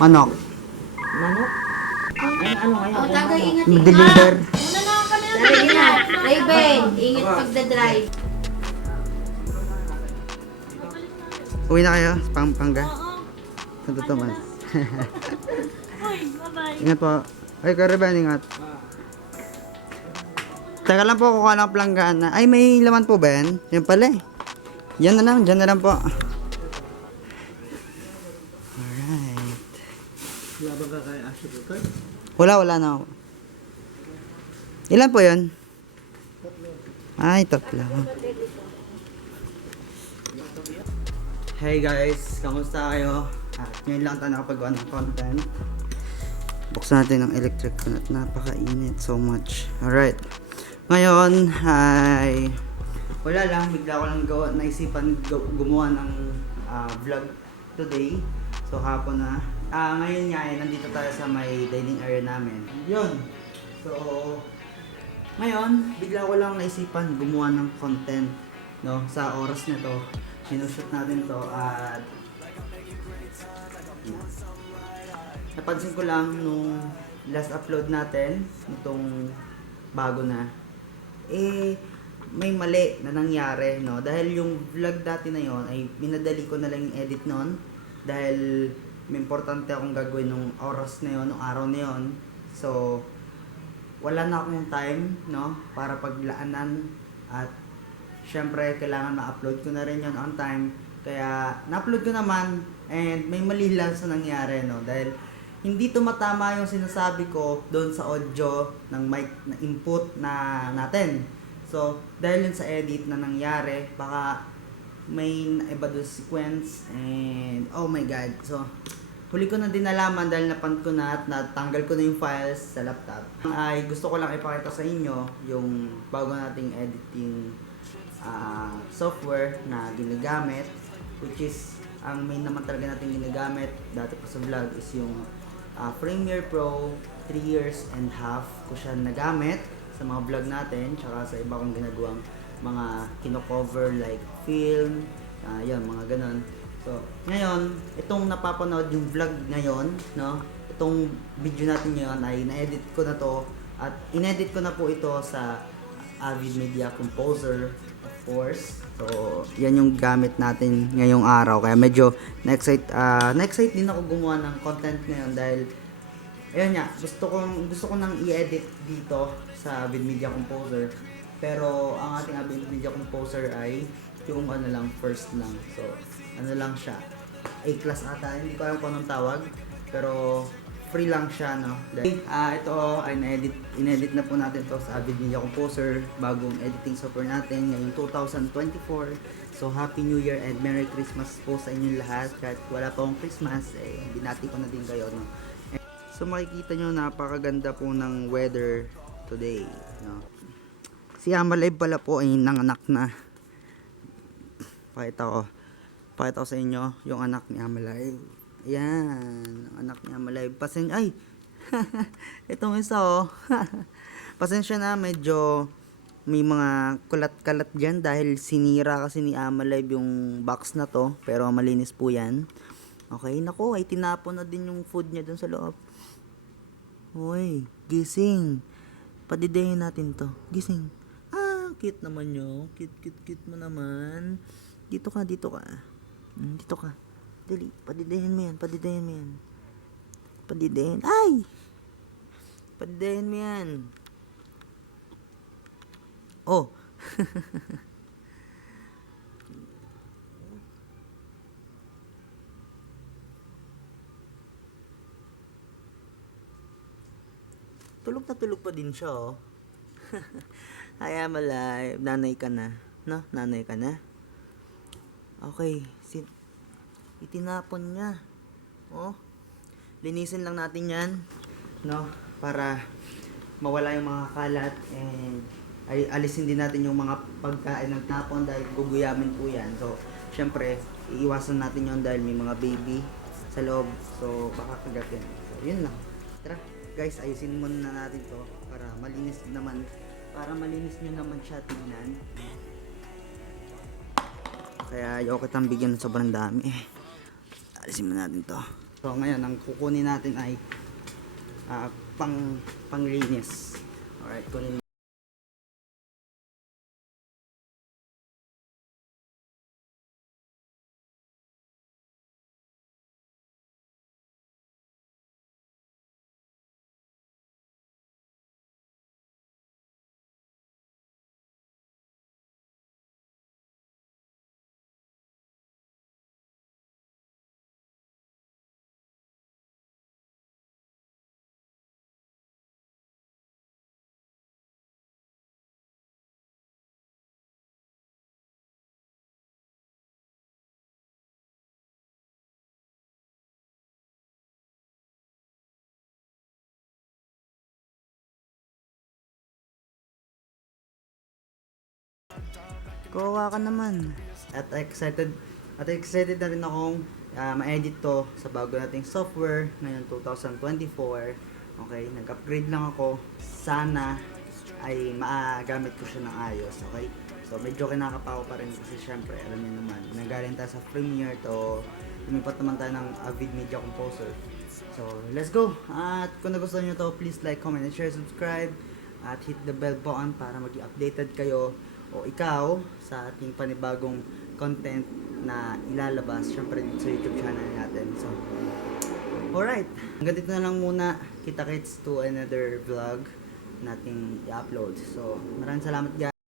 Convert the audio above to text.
Manok. Manok? Ano ngayon? Oh, tagay, ingat. Deliver. Una na kami na Dali, ingat. Raven, ingat pagdadrive. Uwi na kayo sa Pampanga. Santo Tomas. Ingat po. Ay, Karaban, ingat. Teka lang po, kukuha ng planggana. Ay, may laman po ba yan? Yan pala eh. Yan na lang, dyan na lang po. Alright. Wala ba ka kay Ashley Booker? Wala na ako. Ilan po yun? Ay, tatlo. Hey guys, kamusta kayo? At ngayon lang tayo nakapagawa ng content. Buksan natin ang electric fan at napakainit so much. Alright. Ngayon ay wala lang, bigla ko lang naisipan gumawa ng vlog today. So hapon na. Ngayon nga nandito tayo sa may dining area namin. Yun. So ngayon, bigla ko lang naisipan gumawa ng content, no, sa oras na to. Sinushoot natin to at napansin ko lang nung last upload natin, itong bago na, may mali na nangyari, no? Dahil yung vlog dati na yon ay minadali ko na lang yung edit nun dahil may importante akong gagawin nung oras na yon, nung araw na yon. So, wala na akong time, no, para paglaanan at syempre kailangan ma-upload ko na rin yon on time. Kaya na-upload ko naman and may mali lang sa nangyari, no, dahil hindi tumatama yung sinasabi ko doon sa audio ng mic na input na natin. So, dahil yun sa edit na nangyari, baka may naiba doon sequence and oh my god. So, huli ko na din nalaman dahil napant ko na at natanggal ko na yung files sa laptop. Ay gusto ko lang ipakita sa inyo yung bago nating editing software na ginagamit, which is ang main naman talaga natin ginagamit dati pa sa vlog is yung Premiere Pro. 3 years and half ko siya nagamit sa mga vlog natin tsaka sa iba kong ginagawang mga kino-cover like film, yan mga ganon. So, ngayon, itong napapanood yung vlog ngayon, no? Itong video natin ngayon ay na-edit ko na to at in-edit ko na po ito sa Avid Media Composer, of course. So, yan yung gamit natin ngayong araw. Kaya medyo na-excite din ako gumawa ng content ngayon dahil ayun nga, gusto ko nang i-edit dito sa Avid Media Composer. Pero ang ating Avid Media Composer ay yung ano lang, first lang. So, ano lang siya, A-class ata, hindi ko alam kung anong tawag, pero free lang siya, no. Ito ay in-edit na po natin to sa Avid Media Composer, bagong editing software natin ngayong 2024. So Happy New Year and Merry Christmas po sa inyong lahat. Kahit wala pa akong Christmas, binati ko na din kayo, no. So makikita nyo, napakaganda po ng weather today, no. Si Amalive pala po ay nanganak na. Pakita ko sa inyo yung anak ni Amalive. Ayan, ang anak ni Amalive. Ay, itong isa oh. Pasensya na, medyo may mga kulat-kalat dyan dahil sinira kasi ni Amalive yung box na to. Pero malinis po yan. Okay, nako, ay tinapon na din yung food niya dun sa loob. Uy, gising. Padidayin natin to. Gising. Cute naman nyo. Cute mo naman. Dito ka. Dito ka. Dali, padidayin mo yan. Padidayin. Ay! Padidayin mo yan. Oh. Tulog na tulog pa din siya, oh. Ay, Amalive, nanay ka na. No? Nanay ka na? Okay, itinapon niya. Oh. Linisin lang natin 'yan, no? Para mawala yung mga kalat and alisin din natin yung mga pagkain ng tapon dahil guguyamin po 'yan. So, syempre, iiwasan natin 'yon dahil may mga baby sa loob. So, baka kagatin. So, 'yun lang. Tara, guys, ayusin muna natin 'to para malinis naman. Para malinis nyo naman siya tingnan. Kaya ayoko kitang bigyan ng sobrang dami. Alisin mo natin to. So ngayon, ang kukunin natin ay panglinis. Alright, kunin. Kuha ka naman. At excited na rin akong ma-edit to sa bago nating software ngayon 2024. Okay, nag-upgrade lang ako. Sana ay maagamit ko siya ng ayos, okay? So medyo kinakapa ko pa rin kasi syempre alam niyo naman, nanggaling tayo sa Premiere to lumipat naman tayo ng Avid Media Composer. So let's go! At kung nagustuhan nyo to, please like, comment, and share, subscribe at hit the bell button para maging updated kayo o ikaw sa ating panibagong content na ilalabas syempre dito sa YouTube channel natin. So alright, hanggang dito na lang muna. Kita-kits to another vlog nating i-upload. So maraming salamat guys.